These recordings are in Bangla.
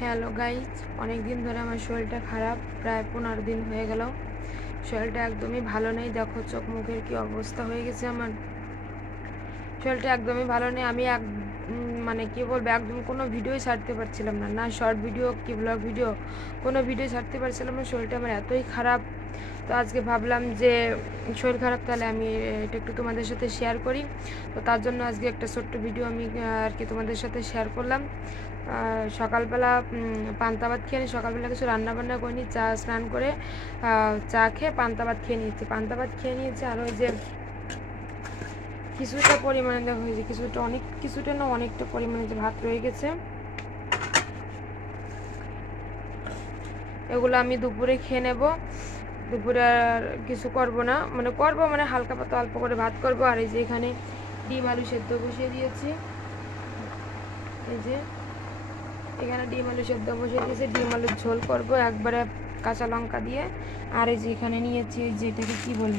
হ্যালো গাইজ, অনেক দিন ধরে আমার শরীরটা খারাপ, প্রায় 15 দিন হয়ে গেল। শরীরটা একদমই ভালো নেই। দেখো চোখ মুখের কি অবস্থা হয়ে গেছে আমার। শরীরটা একদমই ভালো নেই। আমি মানে কি বলবো, একদম কোনো ভিডিওই ছাড়তে পারছিলাম না, না শর্ট ভিডিও কি ব্লগ ভিডিও, কোনো ভিডিও ছাড়তে পারছিলাম না। শরীরটা আমার এতই খারাপ। তো আজকে ভাবলাম যে শরীর খারাপ, তাহলে আমি এটা একটু তোমাদের সাথে শেয়ার করি। তো তার জন্য আজকে একটা ছোট্ট ভিডিও আমি আর কি তোমাদের সাথে শেয়ার করলাম। সকালবেলা পান্তা ভাত খেয়ে নিই। সকালবেলা কিছু রান্নাবান্না করিনি, চা স্নান করে চা খেয়ে পান্তা ভাত খেয়ে নিয়েছি। পান্তা ভাত খেয়ে নিয়েছি, আর ওই যে কিছুটা পরিমাণে দেখা হয়েছে, কিছুটা না অনেকটা পরিমাণে যে ভাত রয়ে গেছে, এগুলো আমি দুপুরে খেয়ে নেব। দুপুরে আর কিছু করবো না, মানে হালকা পাতলা অল্প করে ভাত করব। আর এই যে এখানে ডিম আলু সেদ্ধ বসিয়ে দিয়েছি। এই যে এখানে ডিম আলু সেদ্ধ বসিয়ে দিয়েছি, ডিম আলুর ঝোল করব একবারে কাঁচা লঙ্কা দিয়ে। আর এই যে এখানে নিয়েছি, এই যে এটাকে কী বলে,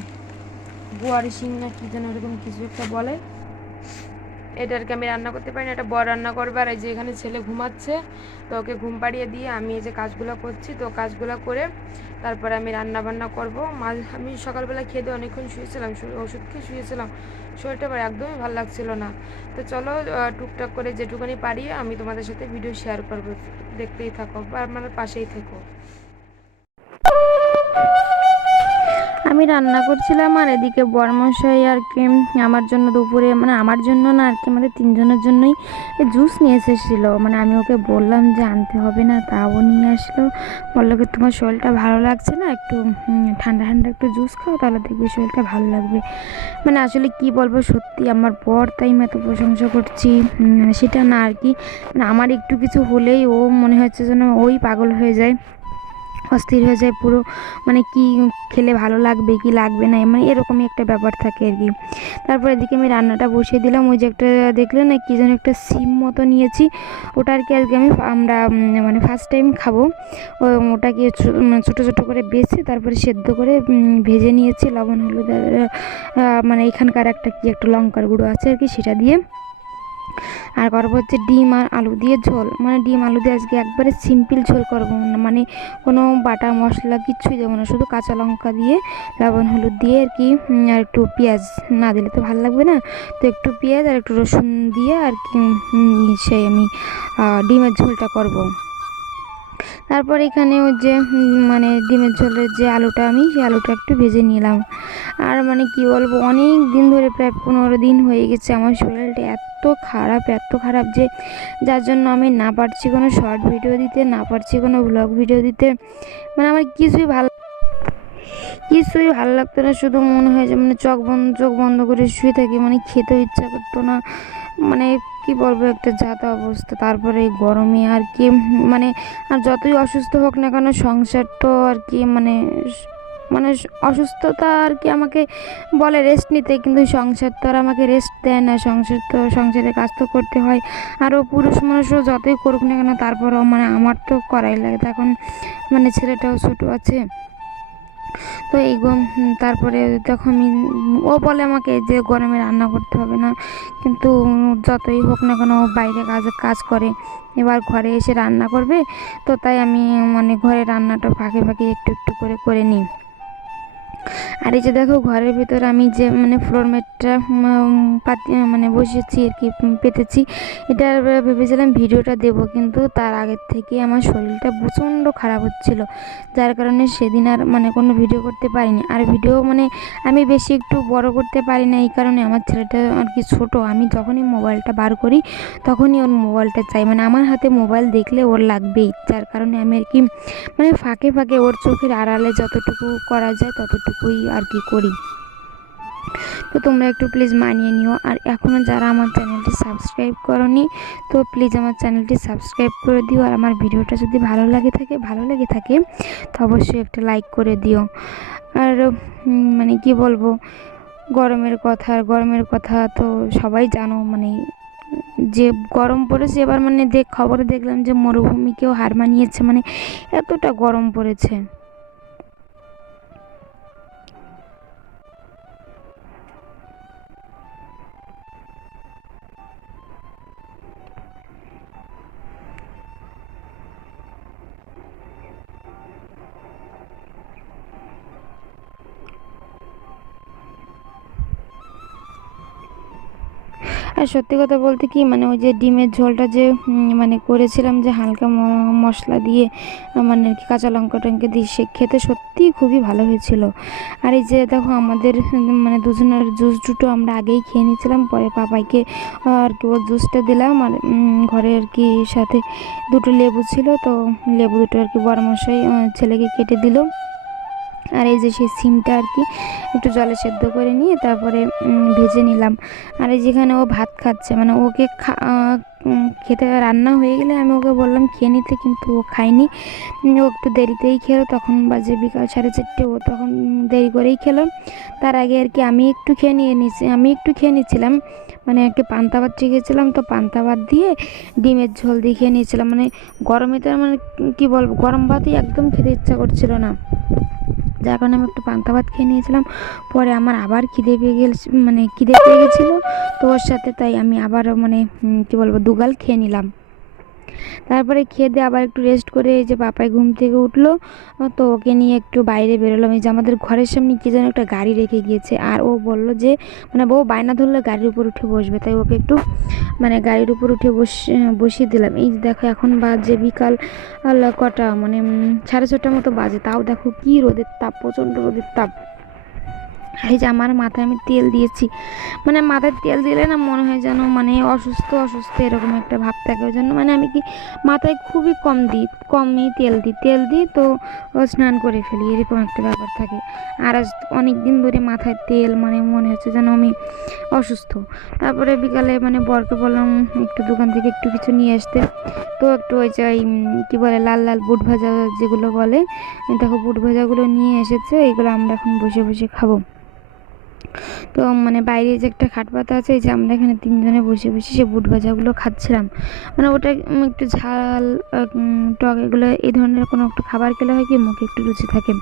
গোয়ারি শিং না কী যেন এরকম কিছু একটা বলে, এটা আর কি আমি রান্না করতে পারি না, এটা বড় রান্না করবে। আর এই যে এখানে ছেলে ঘুমাচ্ছে, তো ওকে ঘুম পাড়িয়ে দিয়ে আমি এই যে কাজগুলো করছি। তো কাজগুলো করে তারপরে আমি রান্না বান্না করবো। আমি সকালবেলা খেয়ে দিয়ে অনেকক্ষণ শুয়েছিলাম, ওষুধ খেয়ে শুয়েছিলাম। শরীরটা আমার একদমই ভালো লাগছিল না। তো চলো টুকটাক করে যেটুকুনি পারি আমি তোমাদের সাথে ভিডিও শেয়ার করবো, দেখতেই থাকো বা আমার পাশেই থেকো। আমি রান্না করছিলাম আর এদিকে বরমশাই আর কি আমার জন্য দুপুরে, মানে আমার জন্য না আর কি, আমাদের তিনজনের জন্যই জুস নিয়ে এসেছিলো। মানে আমি ওকে বললাম যে আনতে হবে না, তাও নিয়ে আসলো। বললো কি তোমার শরীরটা ভালো লাগছে না, একটু ঠান্ডা ঠান্ডা একটু জুস খাও, তাহলে দেখবি শরীরটা ভালো লাগবে। মানে আসলে কি বলবো, সত্যি আমার বর তাই আমি এত প্রশংসা করছি সেটা না আর কি, মানে আমার একটু কিছু হলেই ও মনে হচ্ছে যেন ওই পাগল হয়ে যায়, অস্থির হয়ে যায় পুরো। মানে কি খেলে ভালো লাগবে কি লাগবে না, মানে এরকমই একটা ব্যাপার থাকে আর কি। তারপর এদিকে আমি রান্নাটা বসিয়ে দিলাম। ওই যে একটা দেখলে না কি যেন একটা সিম মতো নিয়েছি, ওটা আর কি আজকে আমরা মানে ফার্স্ট টাইম খাবো। ওটাকে মানে ছোটো ছোটো করে বেছে তারপরে সেদ্ধ করে ভেজে নিয়েছি লবণ হলুদ আর মানে এখানকার একটা কি একটা লঙ্কার গুঁড়ো আছে আর কি, সেটা দিয়ে। আর করবো হচ্ছে ডিম আর আলু দিয়ে ঝোল, মানে ডিম আলু দিয়ে আজকে একবারে সিম্পল ঝোল করবো না, মানে কোনো বাটা মশলা কিচ্ছুই দেবো না, শুধু কাঁচা লঙ্কা দিয়ে লবণ হলুদ দিয়ে আর কি। আর একটু পেঁয়াজ না দিলে তো ভালো লাগবে না, তো একটু পেঁয়াজ আর একটু রসুন দিয়ে আর কি সেই আমি ডিমের ঝোলটা করব। তারপর এখানে ওই যে মানে ডিমের ঝোলের যে আলুটা, আমি সেই আলুটা একটু ভেজে নিলাম। আর মানে কি বলবো, অনেক দিন ধরে প্রায় 15 দিন হয়ে গেছে আমার শরীরটা এত খারাপ, এত খারাপ যে যার জন্য আমি না পারছি কোনো শর্ট ভিডিও দিতে, না পারছি কোনো ব্লগ ভিডিও দিতে। মানে আমার কিছুই ভালো লাগতো না, শুধু মনে হয় যে মানে চোখ বন্ধ করে শুয়ে থাকি, মানে খেতেও ইচ্ছা করতো না। মানে কি বলবো, একটা যাতা অবস্থা। তারপরে এই গরমে আর কি, মানে আর যতই অসুস্থ হোক না কেন সংসার তো আর কি, মানে মানে অসুস্থতা আর কি আমাকে বলে রেস্ট নিতে, কিন্তু সংসার তো আর আমাকে রেস্ট দেয় না। সংসারে কাজ তো করতে হয়। আরও পুরুষ মানুষও যতই করুক না কেন তারপরেও মানে আমার তো করাই লাগে। তখন মানে ছেলেটাও ছোটো আছে, তো এই তারপরে যখন ও বলে আমাকে যে গরমে রান্না করতে হবে না, কিন্তু যতই হোক না কেন ও বাইরে কাজ করে, এবার ঘরে এসে রান্না করবে। তো তাই আমি মানে ঘরে রান্নাটা ফাঁকে ফাঁকে একটু একটু করে করে নিই। আর এই যে দেখো ঘরের ভিতর আমি যে মানে ফ্লোর ম্যাটটা পাতি মানে বসেছি আর কি, পেতেছি। এটা ভেবেছিলাম ভিডিওটা দেব, কিন্তু তার আগের থেকে আমার শরীরটা প্রচণ্ড খারাপ হচ্ছিল, যার কারণে সেদিন আর মানে কোনো ভিডিও করতে পারিনি। আর ভিডিও মানে আমি বেশি একটু বড় করতে পারি না, এই কারণে আমার ছেলেটা আর কি ছোটো, আমি যখনই মোবাইলটা বার করি তখনই ওর মোবাইলটা চাই, মানে আমার হাতে মোবাইল দেখলে ওর লাগবেই। যার কারণে আমি আর কি মানে ফাঁকে ফাঁকে ওর চোখের আড়ালে যতটুকু করা যায় ততটুকুই আর কি করি। তো তোমরা একটু প্লিজ মানিয়ে নিও। আর এখনও যারা আমার চ্যানেলটি সাবস্ক্রাইব করোনি, তো প্লিজ আমার চ্যানেলটি সাবস্ক্রাইব করে দিও। আর আমার ভিডিওটা যদি ভালো লেগে থাকে তো অবশ্যই একটা লাইক করে দিও। আর মানে কি বলবো, গরমের কথা তো সবাই জানো, মানে যে গরম পড়েছে এবার, মানে খবরে দেখলাম যে মরুভূমিকেও হার মানিয়েছে, মানে এতটা গরম পড়েছে। আর সত্যি কথা বলতে কি মানে ওই যে ডিমের ঝোলটা যে মানে করেছিলাম যে হালকা মশলা দিয়ে মানে আর কি কাঁচা লঙ্কা টঙ্কা দিয়ে সে খেতে সত্যিই খুবই ভালো হয়েছিল। আর এই যে দেখো আমাদের মানে দুজনের জুস দুটো আমরা আগেই খেয়ে নিয়েছিলাম, পরে পাপাইকে আর কি ওর জুসটা দিলাম। আর ঘরে আর কি সাথে দুটো লেবু ছিল, তো লেবু দুটো আর কি বড়মশাই ছেলেকে কেটে দিল। আর এই যে সেই সিমটা আর কি একটু জলে সেদ্ধ করে নিয়ে তারপরে ভেজে নিলাম। আর এই যেখানে ও ভাত খাচ্ছে মানে ওকে খেতে রান্না হয়ে গেলে আমি ওকে বললাম খেয়ে নিতে, কিন্তু ও খায়নি। ও একটু দেরিতেই খেলো, তখন বাজে বিকাল 4:30, ও তখন দেরি করেই খেলো। তার আগে আর কি আমি একটু খেয়ে নিচ্ছিলাম, মানে একটু পান্তা ভাত রেখেছিলাম, তো পান্তা ভাত দিয়ে ডিমের ঝোল দিয়ে খেয়ে নিয়েছিলাম। মানে গরমে তো মানে কি বলবো, গরম ভাতই একদম খেতে ইচ্ছা করছিল না, যার কারণে আমি একটু পান্তা ভাত খেয়ে নিয়েছিলাম। পরে আমার আবার খিদে পেয়ে গেছিলো, তো ওর সাথে তাই আমি আবার মানে কি বলবো দুগাল খেয়ে নিলাম। তারপরে খেয়ে দিয়ে আবার একটু রেস্ট করে এই যে পাপাই ঘুম থেকে উঠলো, তো ওকে নিয়ে একটু বাইরে বেরোলাম। এই যে আমাদের ঘরের সামনে কি যেন একটা গাড়ি রেখে গিয়েছে, আর ও বললো যে মানে বউ বায়না ধরলে গাড়ির উপর উঠে বসবে, তাই ওকে একটু মানে গাড়ির উপর উঠে বসিয়ে দিলাম। এই যে দেখো এখন বাজে বিকাল কটা মানে 6:30 মতো বাজে, তাও দেখো কি রোদের তাপ, প্রচণ্ড রোদের তাপ। এই যে আমার মাথায় আমি তেল দিয়েছি, মানে মাথায় তেল দিলে না মনে হয় যেন মানে অসুস্থ অসুস্থ এরকম একটা ভাব থাকে। ওই জন্য মানে আমি কি মাথায় খুবই কমই তেল দিই তো স্নান করে ফেলি, এরকম একটা ব্যাপার থাকে। আর আজ অনেক দিন ধরে মাথায় তেল মানে মনে হচ্ছে যেন আমি অসুস্থ। তারপরে বিকালে মানে বরকে বললাম একটু দোকান থেকে একটু কিছু নিয়ে আসতে, তো একটু ওই যে কী বলে লাল লাল বুট ভাজা যেগুলো বলে, দেখো বুট ভাজাগুলো নিয়ে এসেছে, এগুলো আমরা এখন বসে বসে খাবো। তো মানে বাইরে যে একটা খাট পাতা আছে, এই যে আমরা এখানে তিনজনে বসে বসে সে বুট ভাজাগুলো খাচ্ছিলাম। মানে ওটা একটু ঝাল টক এগুলো এই ধরনের কোনো একটু খাবার খেলে হয় কি মুখে একটু রুচি থাকে।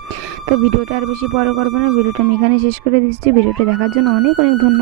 তো ভিডিওটা আর বেশি বড় করবো না, ভিডিওটা আমি এখানে শেষ করে দিচ্ছি। ভিডিওটা দেখার জন্য অনেক অনেক ধন্যবাদ।